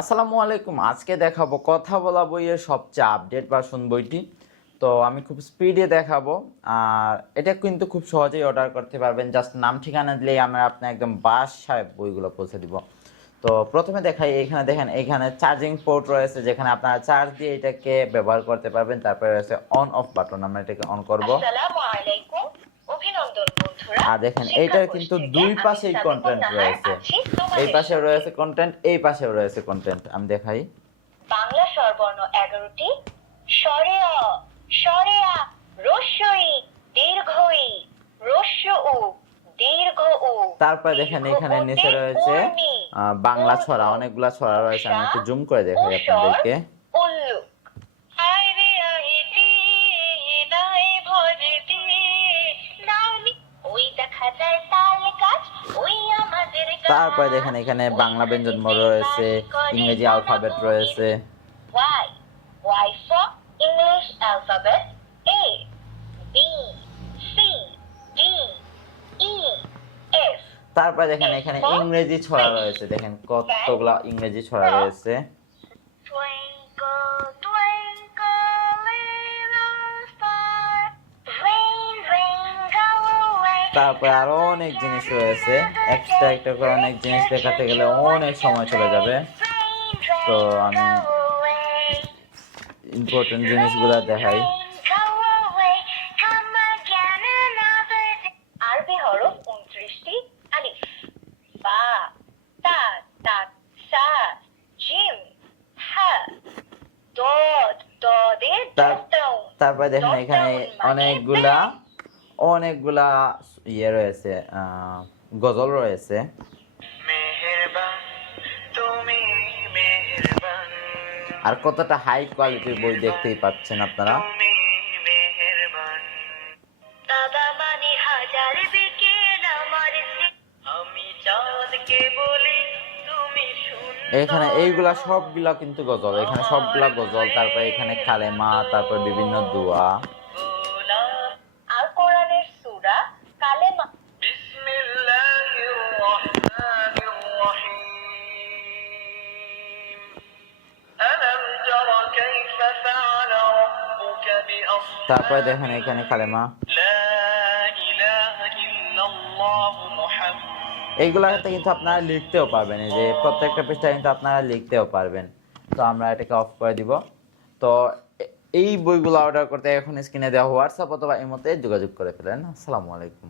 আসসালামু আলাইকুম। আজকে দেখাবো কথা বলা বইয়ের সবচেয়ে আপডেট ভার্সন বইটি। তো আমি খুব স্পিডে দেখাবো। আর এটা কিন্তু খুব সহজেই অর্ডার করতে পারবেন, জাস্ট নাম ঠিকানা দিলেই আমরা আপনি একদম বাসায় বইগুলো পৌঁছে দিব। তো প্রথমে দেখাই, এখানে দেখেন এখানে চার্জিং পোর্ট রয়েছে, যেখানে আপনারা চার্জ দিয়ে এটাকে ব্যবহার করতে পারবেন। তারপরে রয়েছে অন অফ বাটন, আমরা এটাকে অন করব। আসসালামু আলাইকুম, অভিনন্দন বন্ধুরা। আর দেখেন এইটার কিন্তু দুই পাশেই কন্টেন্ট রয়েছে, এই পাশে রয়েছে কন্টেন্ট, এই পাশেও রয়েছে কন্টেন্ট। আমি দেখাই, বাংলা স্বরবর্ণ 11টি, স্বরে অ, স্বরে আ, রস্যই, দীর্ঘই, রস্য উ, দীর্ঘ উ। তারপরে দেখেন এখানে নিচে রয়েছে বাংলা ছড়া, অনেকগুলা ছড়া রয়েছে। আমি একটু জুম করে দেখাই আপনাদেরকে। উল্লুক, আইরে আইতি, নাই ভজতি, নাওনি, ওই দেখা যায় তাল গাছ, ওই আমাদের গাছ। তারপরে দেখেন এখানে বাংলা ব্যঞ্জনবর্ণ রয়েছে, ইংরেজি অ্যালফাবেট রয়েছে। Y, Y for English alphabet. A, B, C, D, E, F. তারপরে দেখেন এখানে ইংরেজি ছড়া রয়েছে, দেখেন কতগুলা ইংরেজি ছড়া রয়েছে। Twinkle, twinkle, little star, rain, rain, go away. তারপরে আরো অনেক জিনিস রয়েছে, একটা একটা করে অনেক জিনিস দেখাতে গেলে অনেক সময় চলে যাবে। তো আমি ইম্পর্টেন্ট জিনিসগুলো দেখাই। আরবি হরফ 29টি, আলিফ, বা, তা, তা, সা, জিম, হা, দদ, দদে, দদাউন। তারপরে দেখেন এখানে অনেকগুলা ইয়ে রয়েছে, গজল রয়েছে। আর কতটা হাই কোয়ালিটির বই দেখতেই পাচ্ছেন আপনারা। এখানে এইগুলা সবগুলা কিন্তু গজল, এখানে সবগুলা গজল। তারপরে এখানে কালেমা, তারপর বিভিন্ন দোয়া। আর কোরআনের সূরা কালেমা। তারপরে দেখেন এখানে কালেমা। এইগুলাতে কিন্তু আপনারা লিখতেও পারবেন, এই যে প্রত্যেকটা পৃষ্ঠায় কিন্তু আপনারা লিখতেও পারবেন। তো আমরা এটাকে অফ করে দিব। তো এই বইগুলো অর্ডার করতে এখন স্ক্রিনে দেওয়া হোয়াটসঅ্যাপ অথবা ইমোতে যোগাযোগ করে ফেলেন। আসসালামু আলাইকুম।